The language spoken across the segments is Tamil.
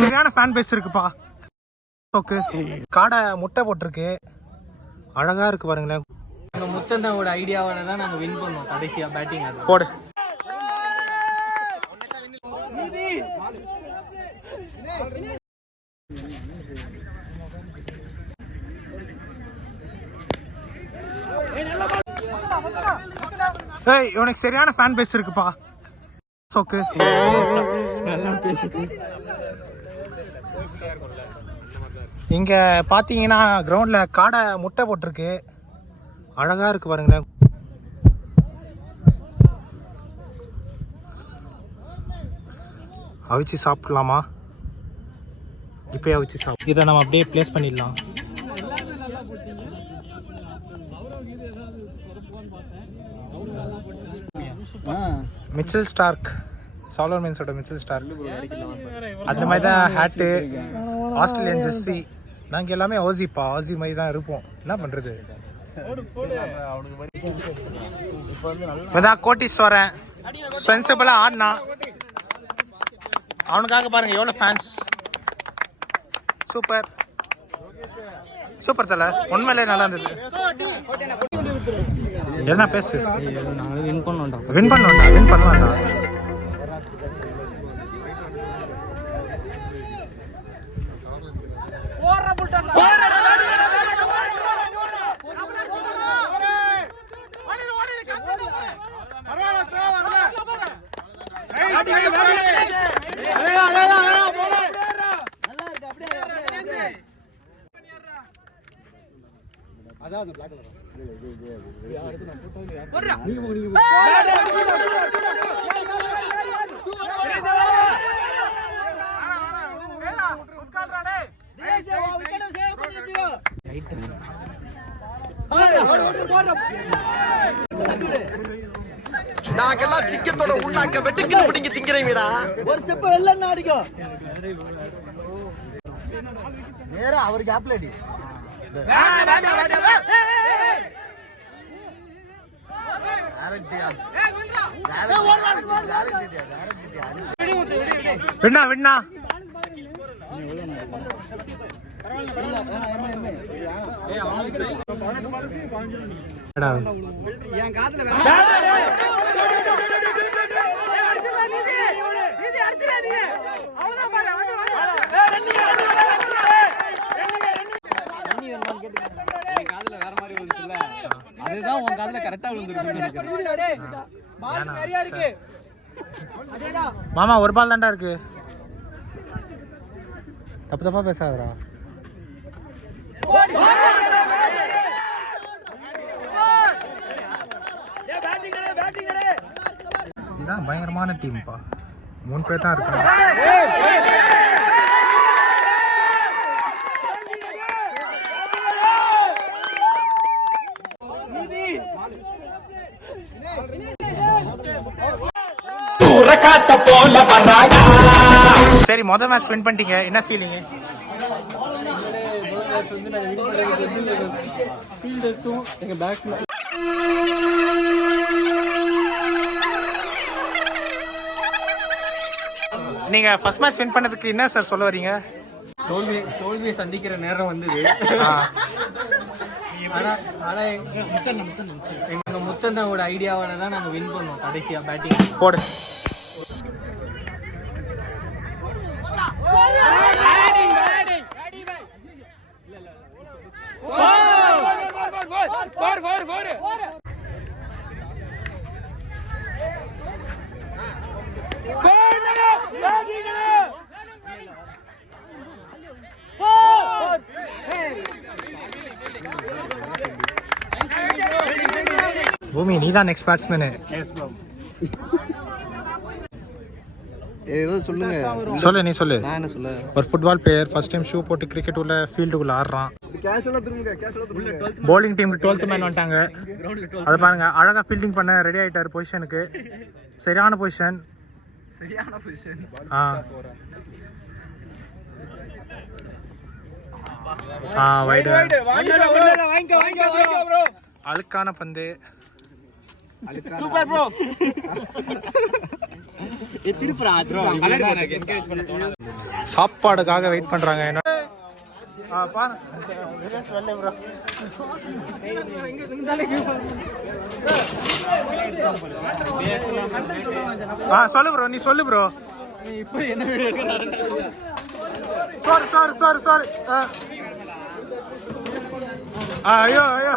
சரியான ஃபேன் பேஸ் இருக்குப்பா. ஓகே, காடை முட்டை போட்டிருக்கு, அழகா இருக்கு பாருங்களேன். முத்தண்ணாவோட ஐடியாவோட தான் நாங்கள் வின் பண்ணோம் கடைசியா பேட்டிங். அது போடு. ஏய், இவனுக்கு சரியான ஃபேன் பேஸ் இருக்குப்பா. ஓகே, நல்லா பேசுது. இங்க பாத்தீங்கன்னா கிரவுண்ட்ல காடை முட்டை போட்டிருக்கு, அழகா இருக்கு பாருங்களேன். அவிச்சு சாப்பிடலாமா? இப்பயே அவிச்சு சாப்பிட. இதை நம்ம அப்படியே பிளேஸ் பண்ணிடலாம். மிச்சல் ஸ்டார்க், சாலோர் மீன்ஸோட மிச்சல் ஸ்டார்க் அந்த மாதிரி தான் ஹேட்டு. Australian Jersey. நாங்கள் எல்லாமே ஆசி மாதிரி தான் இருப்போம். என்ன பண்ணுறது? இதான் கோட்டீஸ்வரன் சென்சிபிளாக ஆடினா. அவனுக்காக பாருங்க எவ்வளோ ஃபேன்ஸ். சூப்பர் சூப்பர் தலை, உண்மையிலே நல்லா இருந்தது. என்ன பேசு? வின் பண்ணோம்டா. வின் பண்ணுவான்டா. நாங்கெல்லாம் சிக்கத்தோட உள்ளாக்க வெட்டுக்கு பிடிங்க திங்கிறீங்கடா. ஒரு ஸ்டெப் வெள்ளம் அடிக்கும் நேரா அவர் கேப்ல அடி. விண்ணா அதுதான் உன் காதுல கரெக்டா விழுந்துருக்கு. மாமா ஒரு பால் தான்டா இருக்கு. தப்பா பேசாதடா. இதுதான் பயங்கரமான டீம்ப்பா. 3 பேர் தான் இருக்காங்க. சரி, மொதல் மேட்ச் வின் பண்ணிட்டீங்க, என்ன ஃபீலிங்? நீங்க ஃபர்ஸ்ட் மேட்ச் வின் பண்ணதுக்கு என்ன சார் சொல்ல வரீங்க? தோல்வியை சந்திக்கிற நேரம் வந்தது. ஆனா எங்க முத்தண்ணாவோட ஐடியாவோட தான் நாங்க வின் பண்ணோம் கடைசியா பேட்டிங். போடு. பூமி, நீதான் நெக்ஸ்ட் பேட்ஸ்மேன். ஏதோ சொல்லுங்க. நீ சொல்லு. நான் என்ன சொல்ல? ஒரு football player first time shoe போட்டு கிரிக்கெட் உள்ள ஃபீல்டுக்குள்ள ஆடுறான். பவுலிங் டீம் 12th மேன் வந்துட்டாங்க. அது பாருங்க, அழகா ஃபீல்டிங் பண்ண ரெடி ஆயிட்டாரு பொசிஷனுக்கு. சரியான பொசிஷன். அழுக்கான பந்து. Super bro. சாப்பாடுக்காக வெயிட் பண்றாங்க. என்ன பாரு சொல்லு ப்ரோ, நீ சொல்லு ப்ரோ. சாரி ஐயோ ஐயோ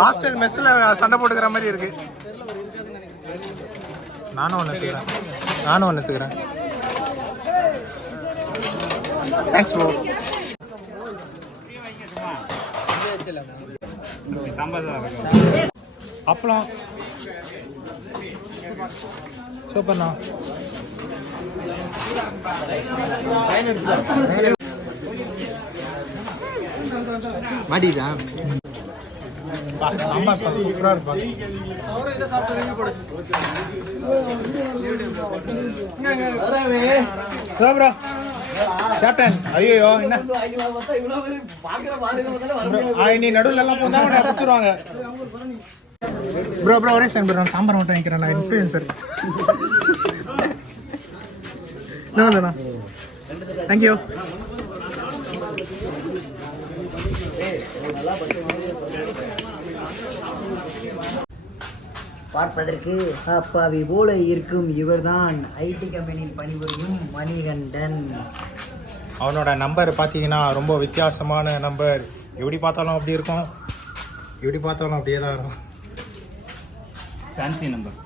ஹாஸ்டல் மெஸ்ல சண்டை போட்டுக்கிற மாதிரி இருக்கு. நானும் ஒன்று எடுத்துக்கிறேன். Thanks bro. அப்பளம் சூப்பர்ண்ணா. மாட்டிதா சாம்பார் சாதம் சூப்பராக இருப்பாங்க. ப்ரோ கேப்டன் ஐயோ என்ன நீ நடுவில் எல்லாம் போந்தா பிடிச்சிருவாங்க. ப்ரோ ஒரே செகண்ட் ப்ரோ, சாம்பார் மட்டும் வாங்கிக்கிறேன். நான் இன்ஃப்ளூயன்சர். இல்லைண்ணா தேங்க்யூ. பார்ப்பதற்கு அப்பாவி போல இருக்கும் இவர்தான் ஐடி கம்பெனியில் பணிபுரியும் மணிகண்டன். அவனோட நம்பர் பார்த்தீங்கன்னா ரொம்ப வித்தியாசமான நம்பர். எப்படி பார்த்தாலும் அப்படி இருக்கும், எப்படி பார்த்தாலும் அப்படியே தான் இருக்கும். Fancy number.